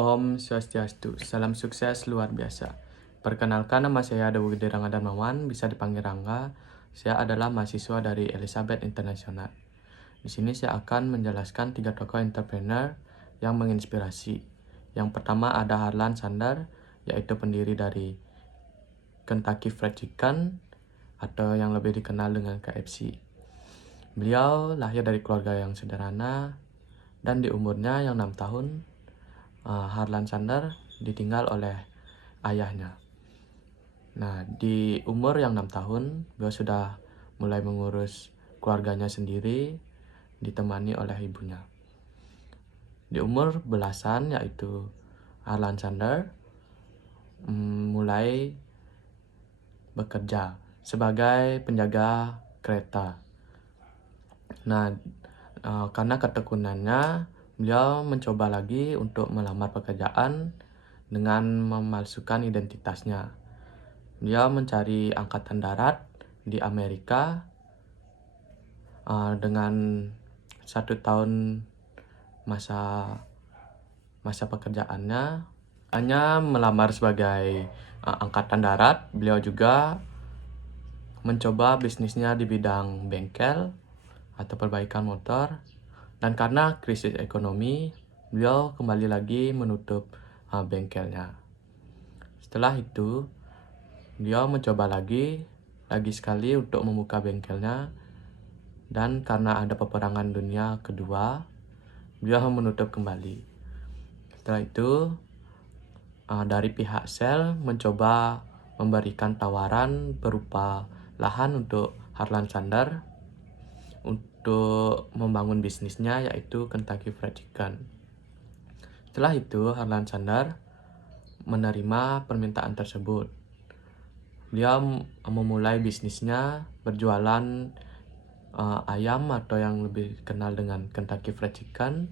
Om Swastiastu, salam sukses luar biasa. Perkenalkan, nama saya Dewi Rangga Darmawan, bisa dipanggil Rangga. Saya adalah mahasiswa dari Elizabeth International. Di sini saya akan menjelaskan 3 tokoh entrepreneur yang menginspirasi. Yang pertama ada Harlan Sandar, yaitu pendiri dari Kentucky Fried Chicken atau yang lebih dikenal dengan KFC. Beliau lahir dari keluarga yang sederhana dan di umurnya yang 6 tahun, Harlan Sandar ditinggal oleh ayahnya. Nah, di umur yang 6 tahun, beliau sudah mulai mengurus keluarganya sendiri, ditemani oleh ibunya. Di umur belasan, yaitu Harlan Sandar mulai bekerja sebagai penjaga kereta. Nah, karena ketekunannya, beliau mencoba lagi untuk melamar pekerjaan dengan memalsukan identitasnya. Beliau mencari angkatan darat di Amerika dengan 1 tahun masa pekerjaannya. Hanya melamar sebagai angkatan darat, beliau juga mencoba bisnisnya di bidang bengkel atau perbaikan motor. Dan karena krisis ekonomi, beliau kembali lagi menutup bengkelnya. Setelah itu, beliau mencoba lagi sekali untuk membuka bengkelnya. Dan karena ada peperangan dunia kedua, beliau menutup kembali. Setelah itu, dari pihak Shell mencoba memberikan tawaran berupa lahan untuk Harlan Sandar untuk membangun bisnisnya, yaitu Kentucky Fried Chicken. Setelah itu, Harlan Sandar menerima permintaan tersebut. Beliau memulai bisnisnya berjualan ayam atau yang lebih dikenal dengan Kentucky Fried Chicken.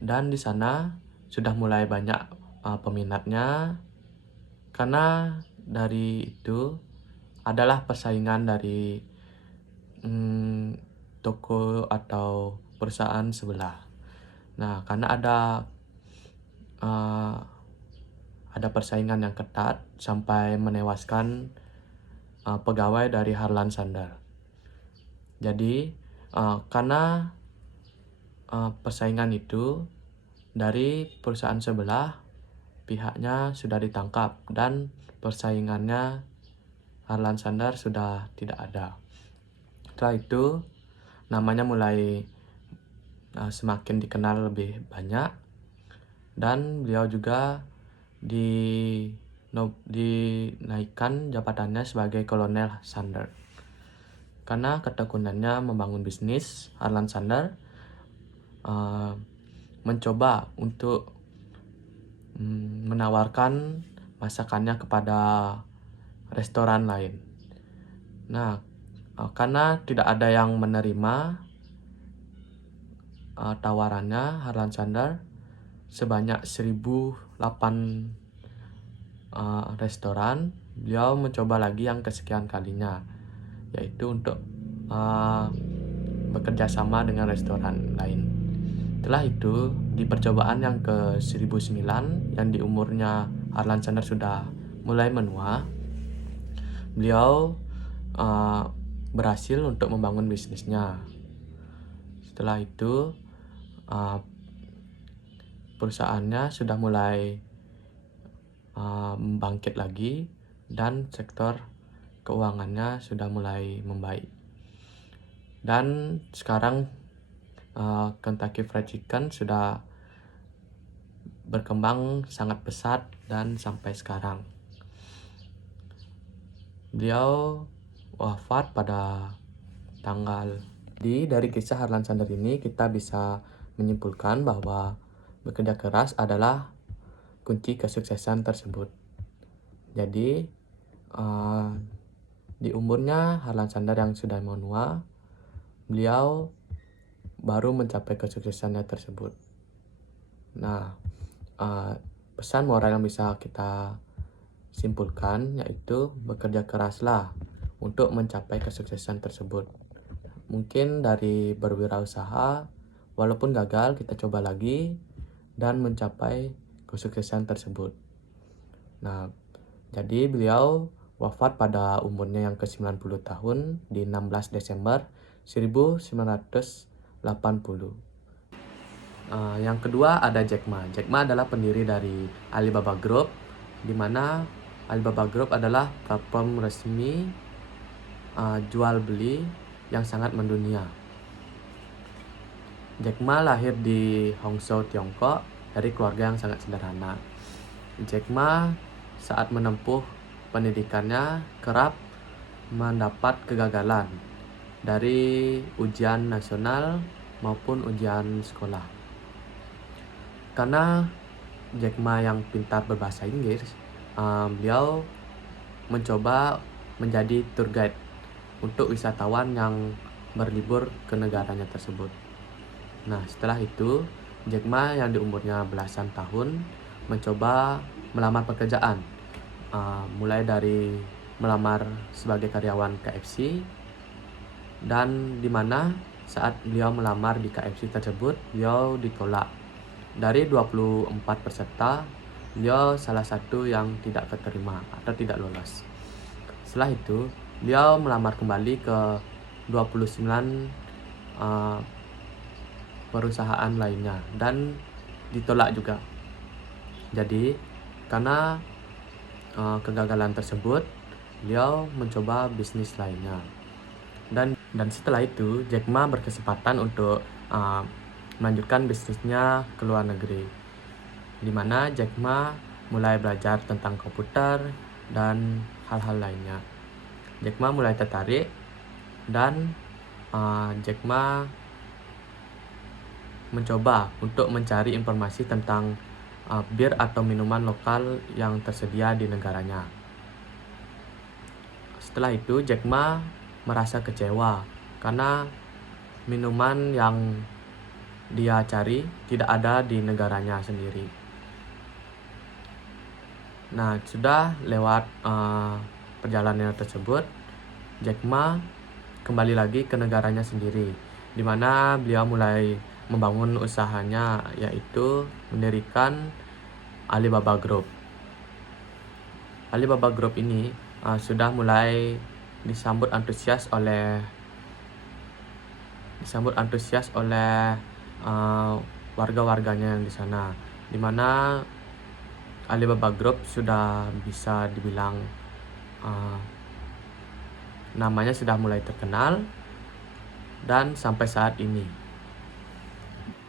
Dan di sana sudah mulai banyak peminatnya, karena dari itu adalah persaingan dari toko atau perusahaan sebelah. Nah, karena ada persaingan yang ketat sampai menewaskan pegawai dari Harlan Sandar. Jadi, karena persaingan itu dari perusahaan sebelah, pihaknya sudah ditangkap dan persaingannya Harlan Sandar sudah tidak ada. Setelah itu, namanya mulai semakin dikenal lebih banyak, dan beliau juga dinaikkan jabatannya sebagai Kolonel Sandar. Karena ketekunannya membangun bisnis, Harlan Sandar mencoba untuk menawarkan masakannya kepada restoran lain. Nah, karena tidak ada yang menerima tawarannya, Harlan Sandar sebanyak 1.008 restoran, beliau mencoba lagi yang kesekian kalinya, yaitu untuk bekerja sama dengan restoran lain. Setelah itu, di percobaan yang ke-1009, yang di umurnya Harlan Sandar sudah mulai menua, beliau berhasil untuk membangun bisnisnya. Setelah itu, perusahaannya sudah mulai bangkit lagi, dan sektor keuangannya sudah mulai membaik. Dan sekarang Kentucky Fried Chicken sudah berkembang sangat pesat dan sampai sekarang. Beliau wafat pada tanggal. Dari kisah Harlan Sandar ini kita bisa menyimpulkan bahwa bekerja keras adalah kunci kesuksesan tersebut. Jadi di umurnya Harlan Sandar yang sudah menua, beliau baru mencapai kesuksesannya tersebut. Nah, pesan moral yang bisa kita simpulkan yaitu bekerja keraslah untuk mencapai kesuksesan tersebut. Mungkin dari berwirausaha, walaupun gagal kita coba lagi, dan mencapai kesuksesan tersebut. Nah, jadi beliau wafat pada umurnya yang ke-90 tahun di 16 Desember 1980. Yang kedua ada Jack Ma. Jack Ma adalah pendiri dari Alibaba Group, di mana Alibaba Group adalah platform resmi jual beli yang sangat mendunia. Jack Ma lahir di Hangzhou, Tiongkok, dari keluarga yang sangat sederhana. Jack Ma saat menempuh pendidikannya kerap mendapat kegagalan dari ujian nasional maupun ujian sekolah. Karena Jack Ma yang pintar berbahasa Inggris, beliau mencoba menjadi tour guide untuk wisatawan yang berlibur ke negaranya tersebut. Nah, setelah itu Jack Ma yang di umurnya belasan tahun mencoba melamar pekerjaan, mulai dari melamar sebagai karyawan KFC, dan dimana saat beliau melamar di KFC tersebut, beliau ditolak. Dari 24 peserta, beliau salah satu yang tidak keterima atau tidak lolos. Setelah itu, beliau melamar kembali ke 29 perusahaan lainnya dan ditolak juga. Jadi, karena kegagalan tersebut, beliau mencoba bisnis lainnya. Dan setelah itu, Jack Ma berkesempatan untuk melanjutkan bisnisnya ke luar negeri, di mana Jack Ma mulai belajar tentang komputer dan hal-hal lainnya. Jack Ma mulai tertarik dan Jack Ma mencoba untuk mencari informasi tentang bir atau minuman lokal yang tersedia di negaranya. Setelah itu, Jack Ma merasa kecewa karena minuman yang dia cari tidak ada di negaranya sendiri. Nah, sudah lewat perjalanan tersebut, Jack Ma kembali lagi ke negaranya sendiri, di mana beliau mulai membangun usahanya, yaitu mendirikan Alibaba Group. Alibaba Group ini sudah mulai disambut antusias oleh warga-warganya yang di sana, di mana Alibaba Group sudah bisa dibilang namanya sudah mulai terkenal dan sampai saat ini.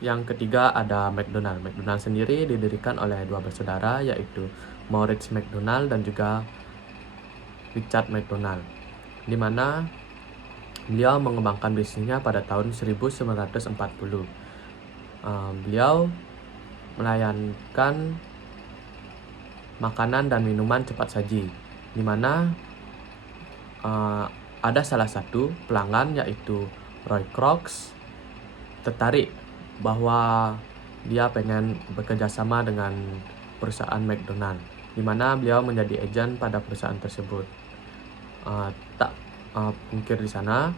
Yang ketiga ada McDonald. McDonald sendiri didirikan oleh dua bersaudara, yaitu Maurice McDonald dan juga Richard McDonald, di mana beliau mengembangkan bisnisnya pada tahun 1940. Beliau melayangkan makanan dan minuman cepat saji, di mana ada salah satu pelanggan, yaitu Roy Kroc, tertarik bahwa dia pengen bekerja sama dengan perusahaan McDonald, di mana beliau menjadi agen pada perusahaan tersebut. Pungkir di sana,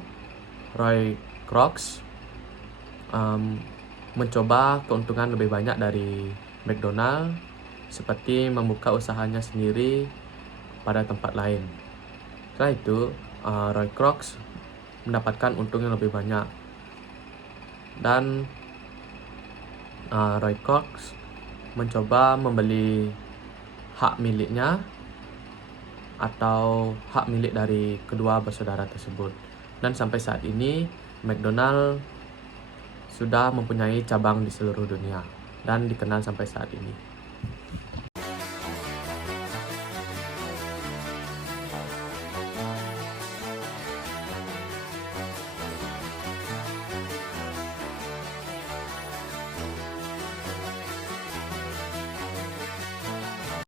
Roy Kroc mencoba keuntungan lebih banyak dari McDonald, seperti membuka usahanya sendiri pada tempat lain. Setelah itu, Roy Kroc mendapatkan untung yang lebih banyak, dan Roy Kroc mencoba membeli hak miliknya atau hak milik dari kedua bersaudara tersebut. Dan sampai saat ini, McDonald sudah mempunyai cabang di seluruh dunia dan dikenal sampai saat ini.